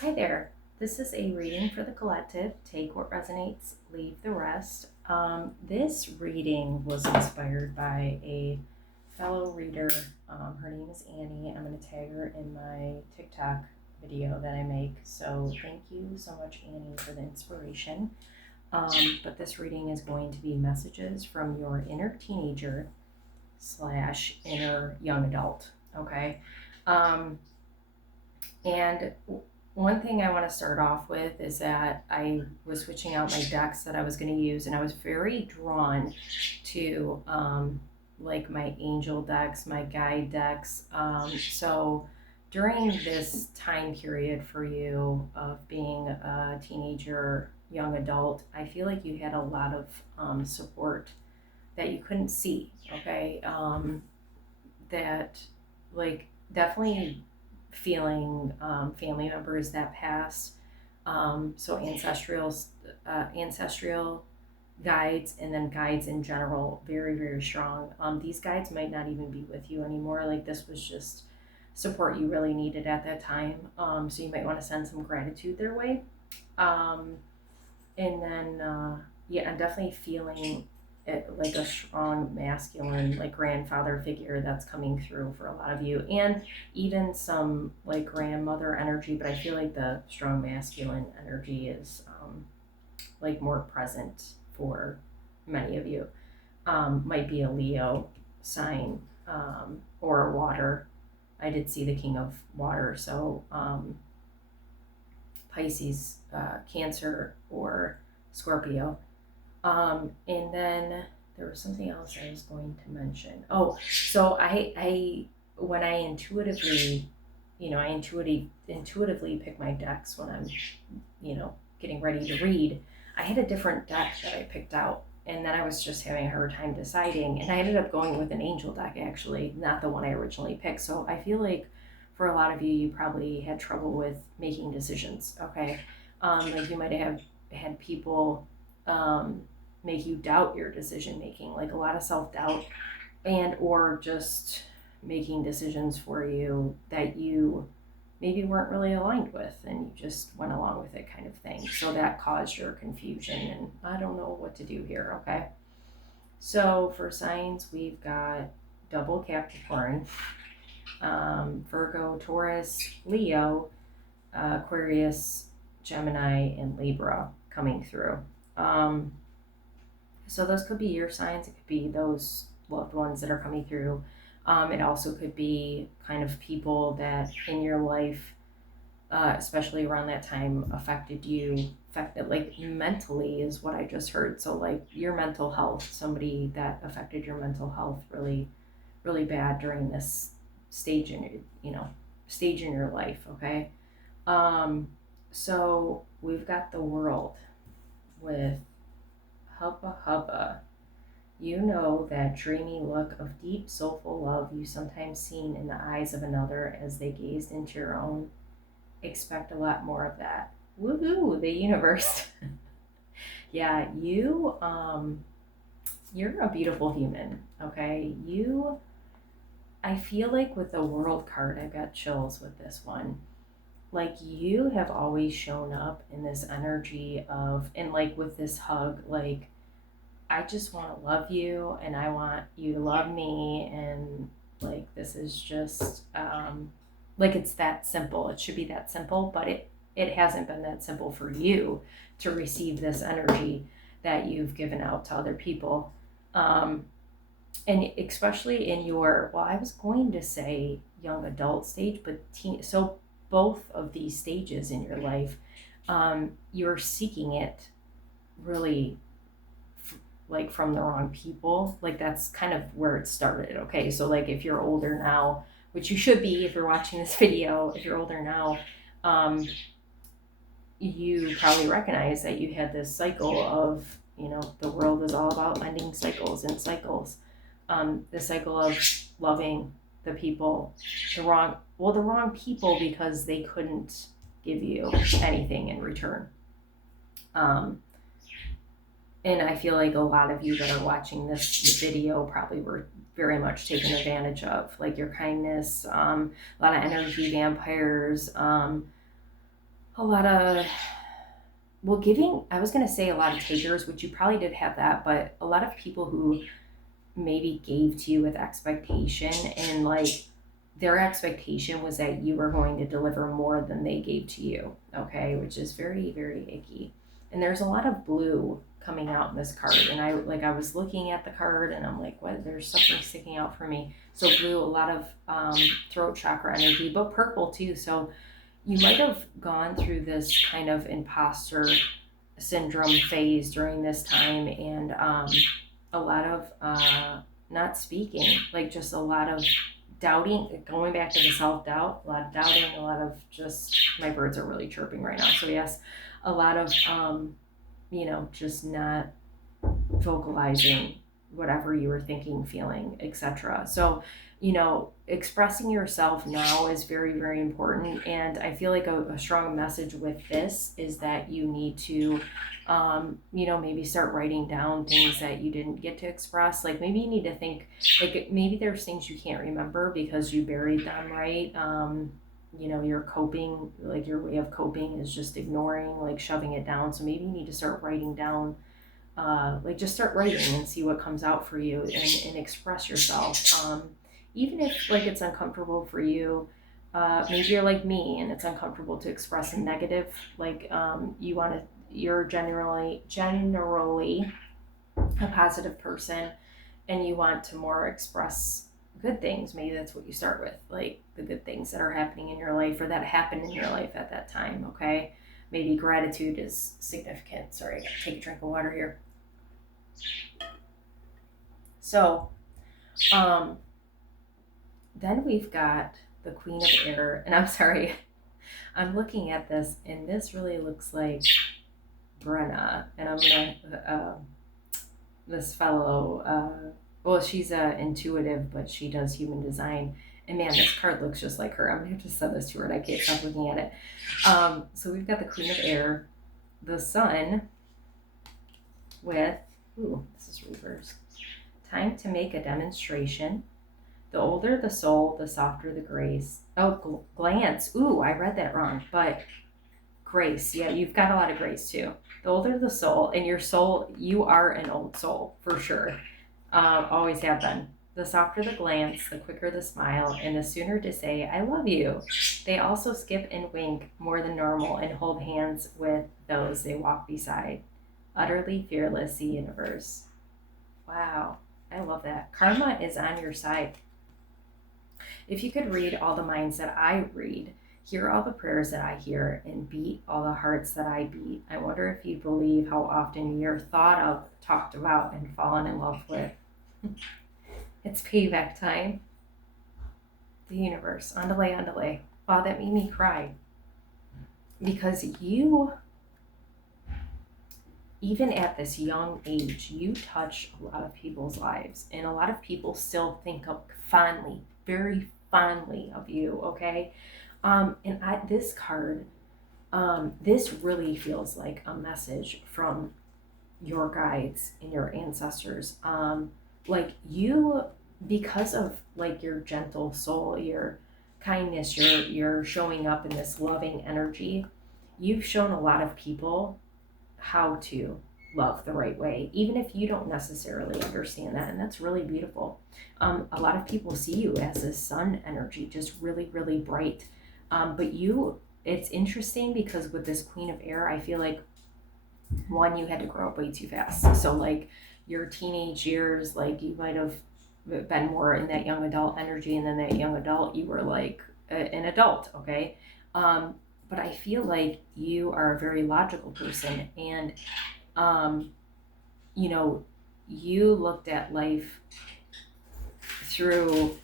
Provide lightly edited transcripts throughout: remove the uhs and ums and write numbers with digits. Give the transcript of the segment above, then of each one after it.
Hi there. This is a reading for the collective. Take what resonates, leave the rest. This reading was inspired by a fellow reader. Her name is Annie. I'm going to tag her in my TikTok video that I make. So thank you so much, Annie, for the inspiration. But this reading is going to be messages from your inner teenager slash inner young adult. Okay. Um, and one thing I want to start off with is that I was switching out my decks that I was going to use, and I was very drawn to like my angel decks, my guide decks. So during this time period for you of being a teenager, young adult, I feel like you had a lot of support that you couldn't see. Okay, that like definitely feeling family members that passed. So ancestral guides, and then guides in general, very very strong. These guides might not even be with you anymore. Like this was just support you really needed at that time. So you might want to send some gratitude their way. Um, and then yeah, I'm definitely feeling it, like a strong masculine like grandfather figure that's coming through for a lot of you, and even some like grandmother energy, but I feel like the strong masculine energy is like more present for many of you. Might be a Leo sign, or a water. I did see the king of water, so Pisces, Cancer, or Scorpio. And then there was something else I was going to mention. Oh, so when I intuitively, I intuitively pick my decks when I'm, getting ready to read. I had a different deck that I picked out, and then I was just having a hard time deciding, and I ended up going with an angel deck actually, not the one I originally picked. So I feel like for a lot of you, you probably had trouble with making decisions. Okay, like you might have had people um, make you doubt your decision making, like a lot of self doubt, and or just making decisions for you that you maybe weren't really aligned with, and you just went along with it, kind of thing. So that caused your confusion, and I don't know what to do here. Okay, so for signs, we've got double Capricorn, Virgo, Taurus, Leo, Aquarius, Gemini, and Libra coming through. Um, So those could be your signs. It could be those loved ones that are coming through. It also could be kind of people that in your life, especially around that time, affected you. Affected like mentally is what I just heard. So like your mental health, somebody that affected your mental health really, really bad during this stage in stage in your life. Okay. Um, so we've got the world with hubba hubba. You know that dreamy look of deep, soulful love you sometimes seen in the eyes of another as they gazed into your own. Expect a lot more of that. Woohoo, the universe. Yeah, you're a beautiful human, okay? I feel like with the world card, I've got chills with this one. Like you have always shown up in this energy of, and like with this hug, like I just want to love you and I want you to love me, and like this is just like it's that simple. It should be that simple, but it hasn't been that simple for you to receive this energy that you've given out to other people. Um, and especially in your, well, I was going to say young adult stage, but teen, so both of these stages in your life, you're seeking it really like from the wrong people. Like that's kind of where it started. Okay, so like if you're older now, which you should be if you're watching this video, if you're older now, um, you probably recognize that you had this cycle of, the world is all about ending cycles and cycles. The cycle of loving the people, the wrong people because they couldn't give you anything in return. Um, and I feel like a lot of you that are watching this video probably were very much taken advantage of, like your kindness, a lot of energy vampires, a lot of, well, giving, I was going to say a lot of takers, which you probably did have that, but a lot of people who maybe gave to you with expectation, and like their expectation was that you were going to deliver more than they gave to you, okay, which is very, very icky. And there's a lot of blue coming out in this card, and I was looking at the card and I'm like, what, there's something sticking out for me. So blue, a lot of throat chakra energy, but purple too. So you might have gone through this kind of imposter syndrome phase during this time, and a lot of not speaking, like just a lot of doubting, going back to the self-doubt, a lot of doubting, a lot of just, my birds are really chirping right now. So yes, a lot of, just not vocalizing whatever you were thinking, feeling, etc. So, expressing yourself now is very, very important. And I feel like a strong message with this is that you need to, maybe start writing down things that you didn't get to express. Like maybe you need to think, like maybe there's things you can't remember because you buried them, right? You're coping, like your way of coping is just ignoring, like shoving it down. So maybe you need to start writing down, just start writing and see what comes out for you, and express yourself. Even if like it's uncomfortable for you, maybe you're like me and it's uncomfortable to express a negative, like you're generally a positive person and you want to more express good things. Maybe that's what you start with, like the good things that are happening in your life or that happened in your life at that time, okay? Maybe gratitude is significant. Sorry, I gotta take a drink of water here. So, then we've got the Queen of Air, and I'm sorry, I'm looking at this, and this really looks like Brenna, and I'm gonna, this fellow, well, she's intuitive, but she does human design, and man, this card looks just like her. I'm gonna have to send this to her, and I can't stop looking at it. So we've got the Queen of Air, the Sun, with, ooh, this is reverse. Time to make a demonstration. The older the soul, the softer the grace. Oh, glance. Ooh, I read that wrong. But grace. Yeah, you've got a lot of grace too. The older the soul, and your soul, you are an old soul for sure. Always have been. The softer the glance, the quicker the smile, and the sooner to say, I love you. They also skip and wink more than normal and hold hands with those they walk beside. Utterly fearless, the universe. Wow, I love that. Karma is on your side. If you could read all the minds that I read, hear all the prayers that I hear, and beat all the hearts that I beat, I wonder if you believe how often you're thought of, talked about, and fallen in love with. It's payback time. The universe. Andale, andale. Wow, that made me cry. Because you, even at this young age, you touch a lot of people's lives, and a lot of people still think of fondly, very fondly of you, okay? This card, this really feels like a message from your guides and your ancestors. Like you, because of like your gentle soul, your kindness, you're showing up in this loving energy. You've shown a lot of people how to love the right way, even if you don't necessarily understand that. And that's really beautiful. A lot of people see you as this sun energy, just really, really bright. But it's interesting because with this Queen of Air, I feel like one, you had to grow up way too fast. So like your teenage years, like you might have been more in that young adult energy, and then that young adult, you were like an adult, okay? But I feel like you are a very logical person, and you looked at life through,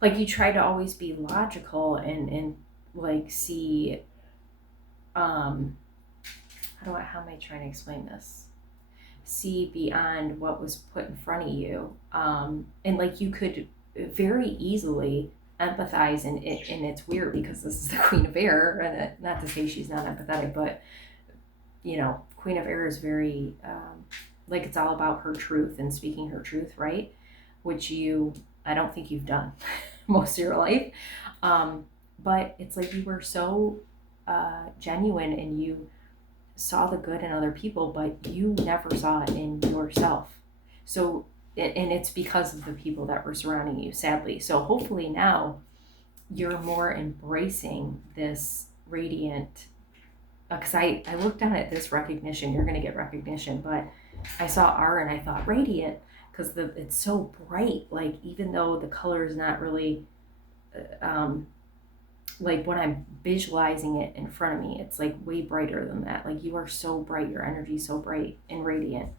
like you try to always be logical and like see, how am I trying to explain this? See beyond what was put in front of you, and like you could very easily empathize, and it's weird because this is the Queen of Air, and not to say she's not empathetic, but Queen of Air is very like it's all about her truth and speaking her truth, right? Which I don't think you've done most of your life, but it's like you were so genuine and you saw the good in other people, but you never saw it in yourself. So, and it's because of the people that were surrounding you, sadly. So hopefully now you're more embracing this radiant, because I looked down at this recognition. You're going to get recognition, but I saw R and I thought radiant because it's so bright. Like even though the color is not really, um, like when I'm visualizing it in front of me, it's like way brighter than that. Like you are so bright, your energy is so bright and radiant,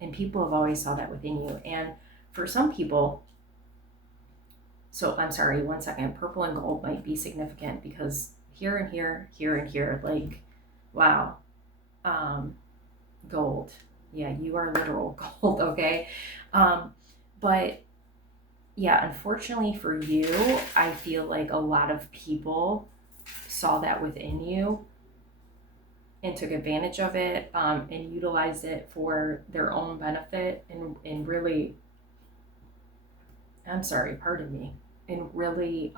and people have always saw that within you. And for some people, so I'm sorry, one second. Purple and gold might be significant because here and here, here and here, like, wow, um, gold. Yeah, you are literal gold, okay? But yeah, unfortunately for you, I feel like a lot of people saw that within you and took advantage of it, and utilized it for their own benefit and really, I'm sorry, pardon me, and really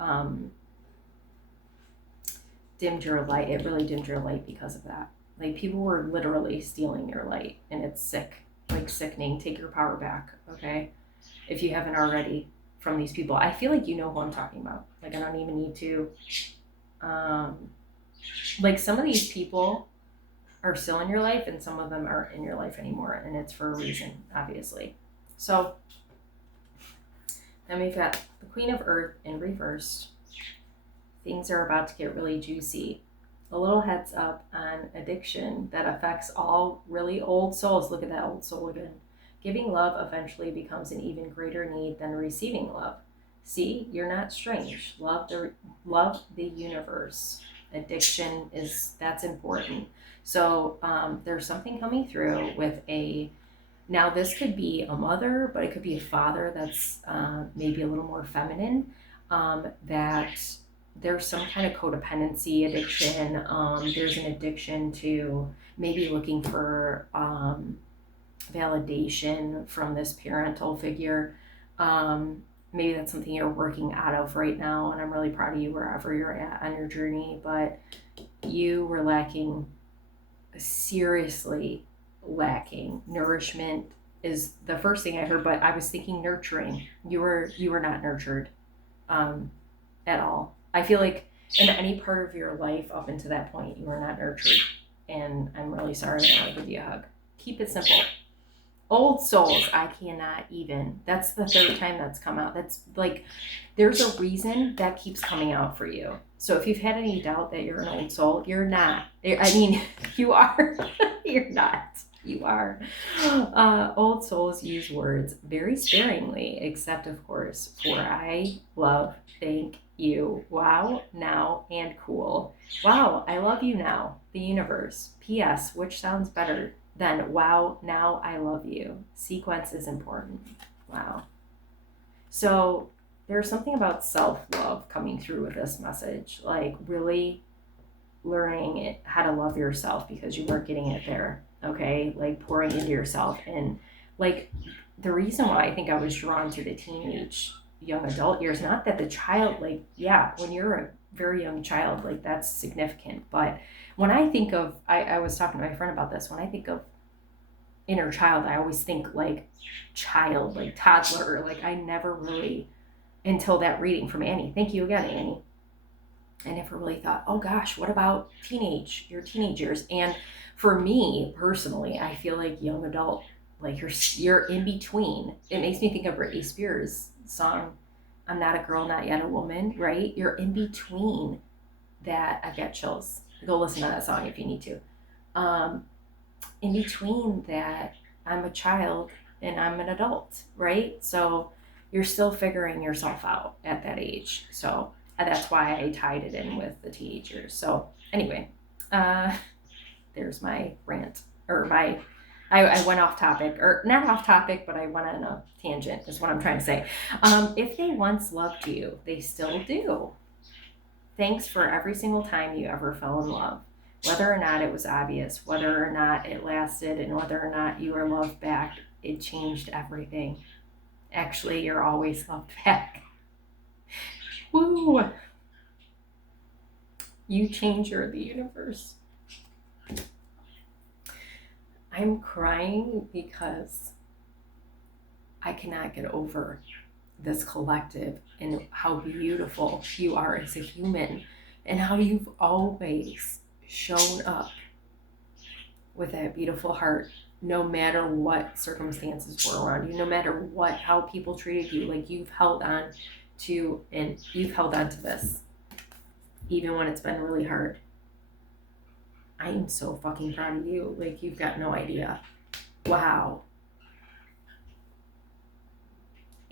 dimmed your light. It really dimmed your light because of that. Like people were literally stealing your light and it's sick, like sickening. Take your power back, okay? If you haven't already from these people. I feel like you know who I'm talking about. Like I don't even need to, um, like some of these people are still in your life and some of them aren't in your life anymore and it's for a reason, obviously. So then we've got the Queen of Earth in reverse. Things are about to get really juicy. A little heads up on addiction that affects all really old souls. Look at that old soul again. Giving love eventually becomes an even greater need than receiving love. See, you're not strange. Love the universe. Addiction that's important. So there's something coming through with now this could be a mother, but it could be a father that's maybe a little more feminine, that there's some kind of codependency addiction. There's an addiction to maybe looking for validation from this parental figure. Maybe that's something you're working out of right now, and I'm really proud of you wherever you're at on your journey, but you were seriously lacking. Nourishment is the first thing I heard, but I was thinking nurturing. You were not nurtured at all. I feel like in any part of your life up until that point, you were not nurtured. And I'm really sorry, and I'll give you a hug. Keep it simple. Old souls, I cannot even. That's the third time that's come out. That's like, there's a reason that keeps coming out for you. So if you've had any doubt that you're an old soul, you're not. I mean, you are. You're not. You are. Old souls use words very sparingly, except, of course, for I, love, thank you, wow, now, and cool. Wow, I love you now, the universe. P.S., which sounds better than wow, now I love you? Sequence is important. Wow. So there's something about self-love coming through with this message, like really learning how to love yourself because you weren't getting it there. Okay, like pouring into yourself. And like the reason why I think I was drawn to the teenage young adult years, not that the child, like, yeah, when you're a very young child, like that's significant. But when I think of, I was talking to my friend about this, when I think of inner child, I always think like child, like toddler. Like I never really, until that reading from Annie, thank you again, Annie, I never really thought, oh gosh, what about your teenage years? And for me personally, I feel like young adult, like you're in between. It makes me think of Britney Spears' song, I'm Not a Girl, Not Yet a Woman, right? You're in between that. I get chills. Go listen to that song if you need to. In between that, I'm a child and I'm an adult, right? So you're still figuring yourself out at that age. So that's why I tied it in with the teenagers. So anyway, there's my rant, or I went off topic, or not off topic, but I went on a tangent is what I'm trying to say. If they once loved you, they still do. Thanks for every single time you ever fell in love. Whether or not it was obvious, whether or not it lasted, and whether or not you were loved back, it changed everything. Actually, you're always loved back. Woo! You changer the universe. I'm crying because I cannot get over this collective and how beautiful you are as a human and how you've always shown up with that beautiful heart, no matter what circumstances were around you, no matter what, how people treated you. Like, you've held on to, and you've held on to this even when it's been really hard. I am so fucking proud of you. Like, you've got no idea. Wow.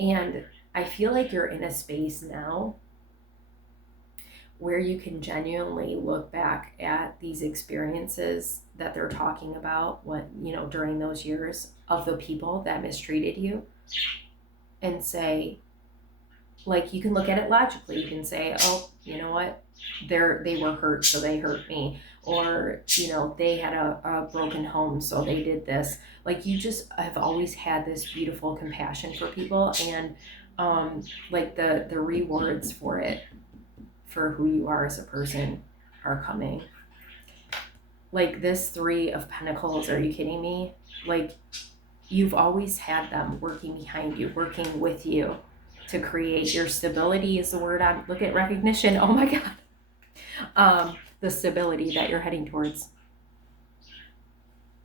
And I feel like you're in a space now where you can genuinely look back at these experiences that they're talking about, what, during those years, of the people that mistreated you, and say, like, you can look at it logically. You can say, oh, you know what? They were hurt, so they hurt me. Or, they had a broken home, so they did this. Like, you just have always had this beautiful compassion for people, and like the rewards for it, for who you are as a person, are coming. Like, this Three of Pentacles, are you kidding me? Like, you've always had them working behind you, working with you to create your stability is the word. Look at recognition. Oh my God. The stability that you're heading towards.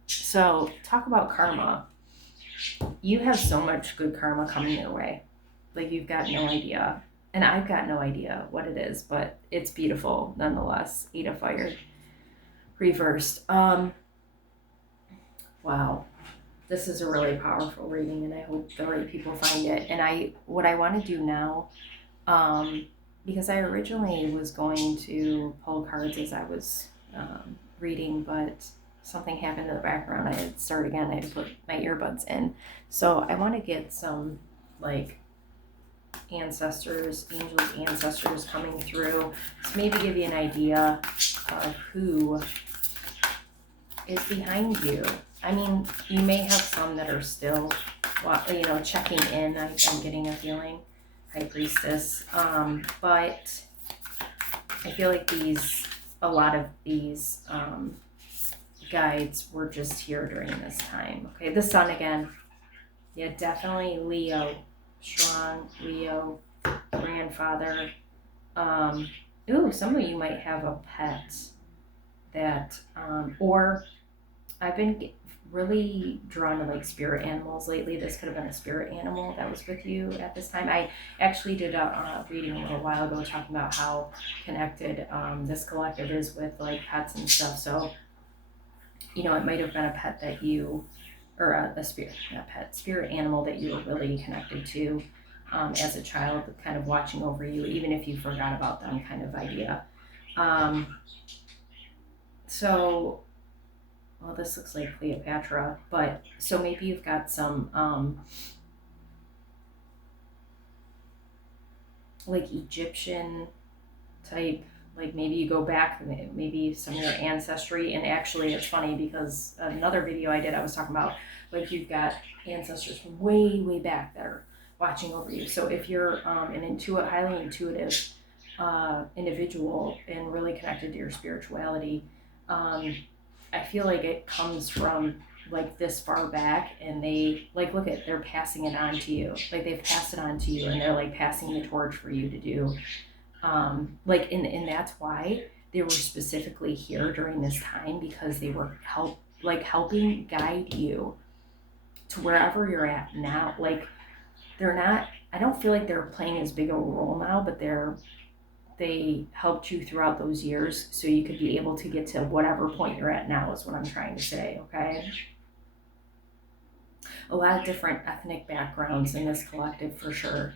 So talk about karma. You have so much good karma coming your way. Like, you've got no idea. And I've got no idea what it is, but it's beautiful nonetheless. 8 of Fire reversed. Wow. This is a really powerful reading, and I hope the right people find it. And what I want to do now, because I originally was going to pull cards as I was reading, but something happened in the background. I had to start again. I had to put my earbuds in. So I want to get some, like, ancestors, angels, ancestors coming through. So maybe give you an idea of who is behind you. I mean, you may have some that are still, checking in. I'm getting a feeling, High Priestess. But I feel like a lot of these guides were just here during this time. Okay, the Sun again. Yeah, definitely Leo. Strong Leo, grandfather. Some of you might have a pet that, or I've been really drawn to, like, spirit animals lately. This could have been a spirit animal that was with you at this time. I actually did a reading a little while ago talking about how connected this collective is with, like, pets and stuff. So, it might have been a pet that you, or a spirit animal that you were really connected to as a child, kind of watching over you, even if you forgot about them, kind of idea. So, well, this looks like Cleopatra, but so maybe you've got some like Egyptian type, like maybe you go back, maybe some of your ancestry. And actually, it's funny because another video I did, I was talking about, like, you've got ancestors from way, way back that are watching over you. So if you're an highly intuitive individual and really connected to your spirituality, I feel like it comes from, like, this far back, and they, like, they're passing it on to you. Like, they've passed it on to you, and they're, like, passing the torch for you to do. And that's why they were specifically here during this time, because they were helping guide you to wherever you're at now. Like, I don't feel like they're playing as big a role now, but they helped you throughout those years so you could be able to get to whatever point you're at now, is what I'm trying to say, okay? A lot of different ethnic backgrounds in this collective, for sure.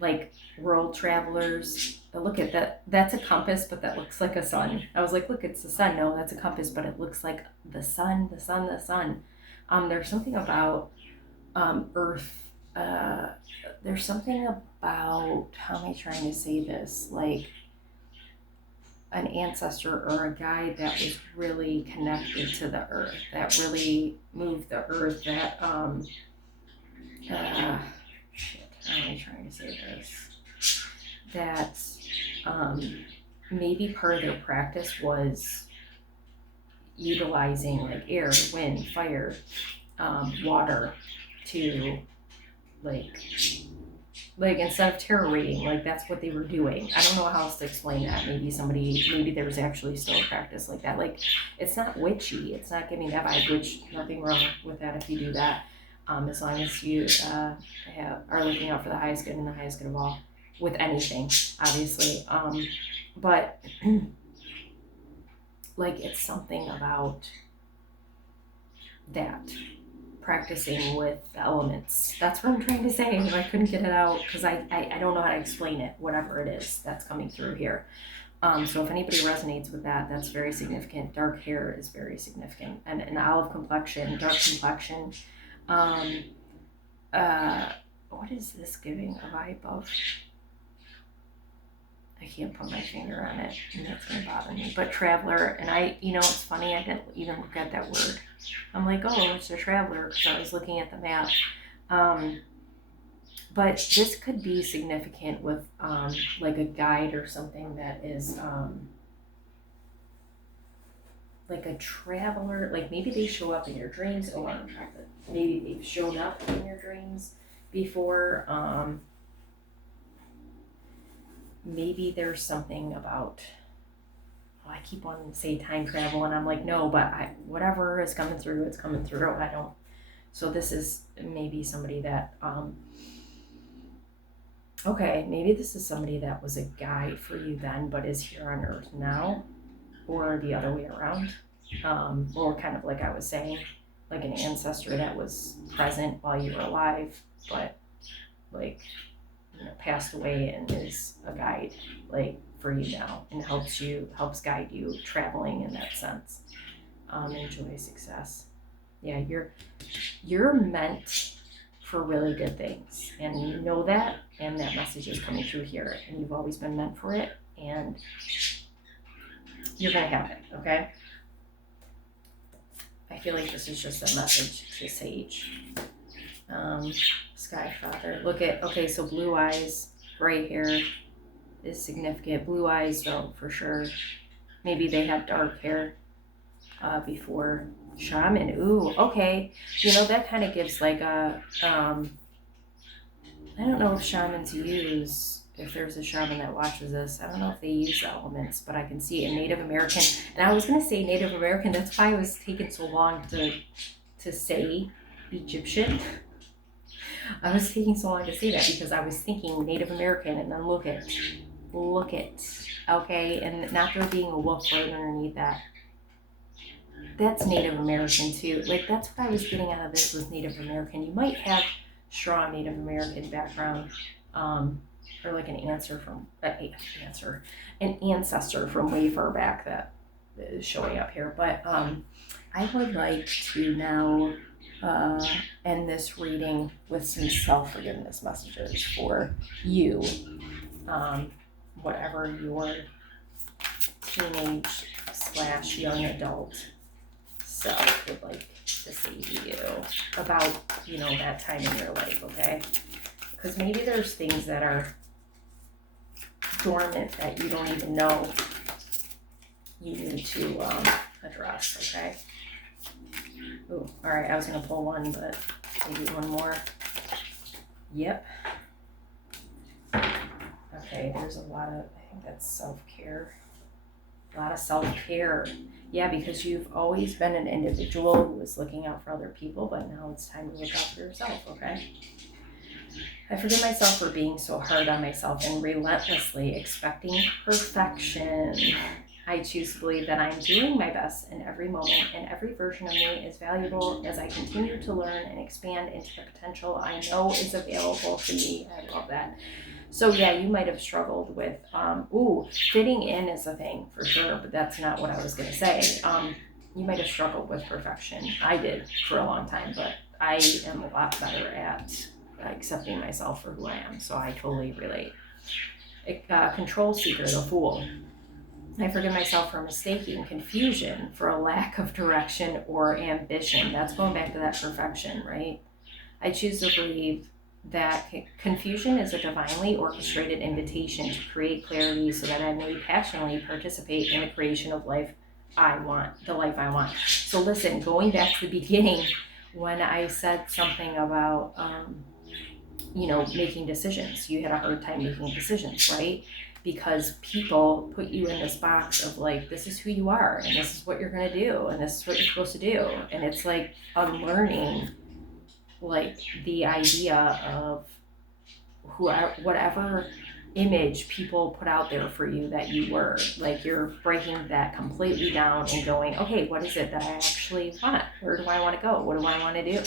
Like, world travelers. Look at that. That's a compass, but that looks like a sun. I was like, look, it's the sun. No, that's a compass, but it looks like the sun, the sun, the sun. There's something about Earth. There's something about, how am I trying to say this? Like, an ancestor or a guide that was really connected to the earth, that really moved the earth, that how am I trying to say this? That maybe part of their practice was utilizing like air, wind, fire, water to like instead of tarot reading, like that's what they were doing. I don't know how else to explain that. Maybe there was actually still a practice like that. Like it's not witchy. It's not giving that vibe. Which nothing wrong with that if you do that, as long as you are looking out for the highest good and the highest good of all with anything, obviously. But like it's something about that. Practicing with the elements. That's what I'm trying to say. I couldn't get it out because I don't know how to explain it, whatever it is that's coming through here. So if anybody resonates with that, that's very significant. Dark hair is very significant. And an olive complexion, dark complexion. What is this giving a vibe of? I can't put my finger on it, and that's going to bother me. But traveler, and it's funny, I didn't even look at that word. I'm like, oh, it's a traveler, because I was looking at the map. But this could be significant with like a guide or something that is like a traveler. Like maybe they show up in your dreams. Oh, I'm chocolate. Maybe they've shown up in your dreams before. Maybe there's something about, I keep wanting to say time travel, and I'm like, no, but whatever is coming through, it's coming through. So this is maybe somebody that, okay, maybe this is somebody that was a guide for you then, but is here on Earth now, or the other way around, or kind of like I was saying, like an ancestor that was present while you were alive, but like, passed away and is a guide like for you now and helps guide you traveling in that sense. Enjoy success. Yeah, you're meant for really good things, and you know that, and that message is coming through here, and you've always been meant for it, and you're gonna have it. Okay, I feel like this is just a message to Sage. Sky Father. So blue eyes, gray hair is significant. Blue eyes though, for sure. Maybe they had dark hair before. Shaman, ooh, okay. That kind of gives like a, I don't know if shamans if there's a shaman that watches this, I don't know if they use the elements, but I can see a Native American. And I was going to say Native American, that's why it was taking so long to say Egyptian. I was taking so long to say that because I was thinking Native American, and then look it, okay, and not there being a wolf right underneath that. That's Native American too. Like that's what I was getting out of this was Native American. You might have strong Native American background, or like an ancestor from way far back that is showing up here. But I would like to now end this reading with some self-forgiveness messages for you, whatever your teenage / young adult self would like to say to you about that time in your life. Okay, because maybe there's things that are dormant that you don't even know you need to address. Okay. Ooh, all right, I was going to pull one, but maybe one more. Yep. Okay, there's a lot of, I think that's self-care. A lot of self-care. Yeah, because you've always been an individual who was looking out for other people, but now it's time to look out for yourself, okay? I forgive myself for being so hard on myself and relentlessly expecting perfection. I choose to believe that I'm doing my best in every moment, and every version of me is valuable as I continue to learn and expand into the potential I know is available for me. I love that. So yeah, you might have struggled with, fitting in is a thing for sure, but that's not what I was going to say. You might have struggled with perfection. I did for a long time, but I am a lot better at accepting myself for who I am, so I totally relate. Control seeker, the fool. I forgive myself for mistaking confusion for a lack of direction or ambition. That's going back to that perfection, right? I choose to believe that confusion is a divinely orchestrated invitation to create clarity so that I may passionately participate in the creation of life I want, the life I want. So listen, going back to the beginning, when I said something about, making decisions, you had a hard time making decisions, right? Because people put you in this box of like, this is who you are, and this is what you're going to do, and this is what you're supposed to do. And it's like unlearning like the idea of whatever image people put out there for you that you were. Like, you're breaking that completely down and going, okay, what is it that I actually want? Where do I want to go? What do I want to do?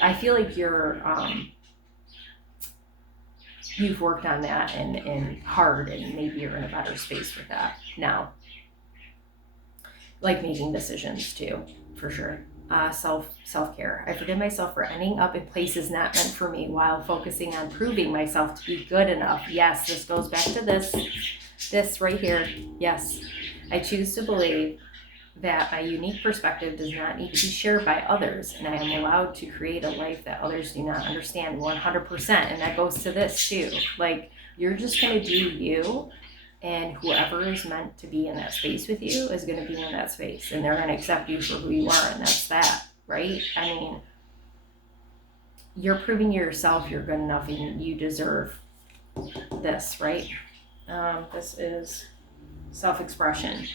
I feel like you've worked on that and hard, and maybe you're in a better space with that now. Like making decisions too, for sure. Self-care. I forgive myself for ending up in places not meant for me while focusing on proving myself to be good enough. Yes, this goes back to this right here. Yes, I choose to believe that my unique perspective does not need to be shared by others, and I am allowed to create a life that others do not understand 100%. And that goes to this too. Like, you're just going to do you, and whoever is meant to be in that space with you is going to be in that space, and they're going to accept you for who you are, and that's that, right? I mean, you're proving to yourself you're good enough and you deserve this, right? This is self-expression.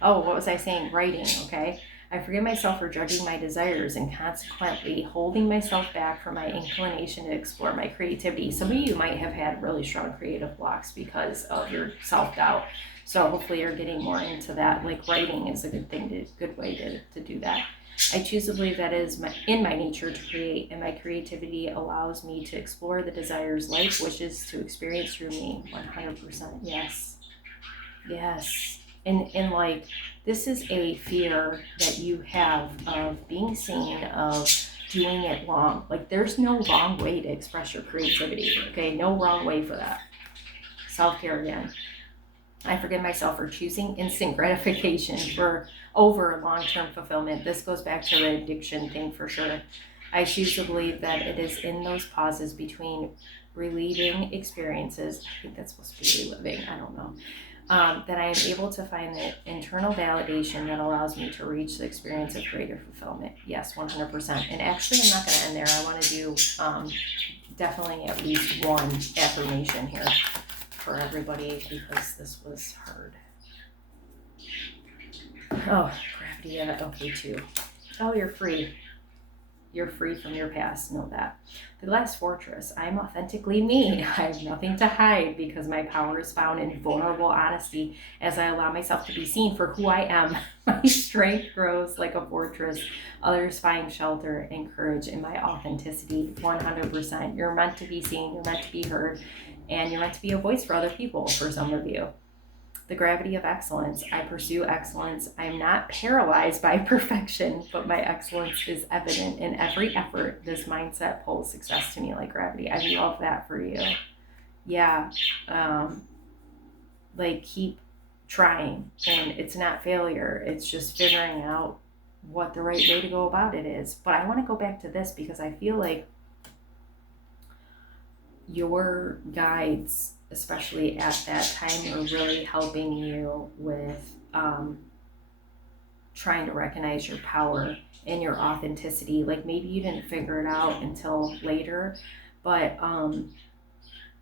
Oh, what was I saying? Writing, okay? I forgive myself for judging my desires and consequently holding myself back from my inclination to explore my creativity. Some of you might have had really strong creative blocks because of your self-doubt. So hopefully you're getting more into that. Like, writing is a good way to do that. I choose to believe that is in my nature to create, and my creativity allows me to explore the desires life wishes to experience through me. 100%. Yes. Yes. And like, this is a fear that you have of being seen, of doing it wrong. Like, there's no wrong way to express your creativity, okay? No wrong way for that. Self-care again. I forgive myself for choosing instant gratification over long-term fulfillment. This goes back to the addiction thing for sure. I choose to believe that it is in those pauses between relieving experiences. I think that's supposed to be reliving. I don't know. That I am able to find the internal validation that allows me to reach the experience of greater fulfillment. Yes, 100%. And actually, I'm not going to end there. I want to do definitely at least one affirmation here for everybody, because this was hard. Oh, gravity, okay, too. Oh, you're free. You're free from your past, know that. The Glass Fortress. I am authentically me. I have nothing to hide because my power is found in vulnerable honesty as I allow myself to be seen for who I am. My strength grows like a fortress. Others find shelter and courage in my authenticity. 100%. You're meant to be seen, you're meant to be heard, and you're meant to be a voice for other people, for some of you. The gravity of excellence. I pursue excellence. I am not paralyzed by perfection, but my excellence is evident in every effort. This mindset pulls success to me like gravity. I love that for you. Yeah. Like, keep trying, and it's not failure. It's just figuring out what the right way to go about it is. But I want to go back to this because I feel like your guides, especially at that time, are really helping you with trying to recognize your power and your authenticity. Like, maybe you didn't figure it out until later, but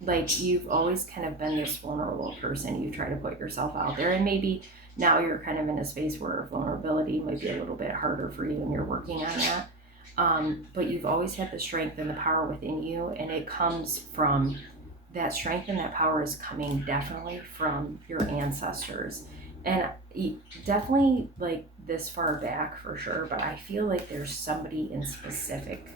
like, you've always kind of been this vulnerable person. You try to put yourself out there, and maybe now you're kind of in a space where vulnerability might be a little bit harder for you and you're working on that. But you've always had the strength and the power within you, and it comes from that strength, and that power is coming definitely from your ancestors. And definitely, like, this far back for sure, but I feel like there's somebody in specific,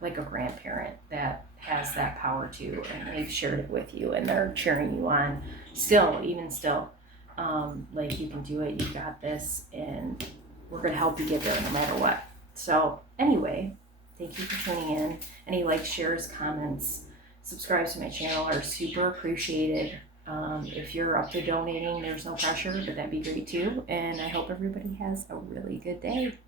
like a grandparent, that has that power too, and they've shared it with you, and they're cheering you on still, even still. Like, you can do it, you got this, and we're going to help you get there no matter what. So anyway, thank you for tuning in. Any likes, shares, comments, subscribe to my channel are super appreciated. If you're up to donating, there's no pressure, but that'd be great too. And I hope everybody has a really good day.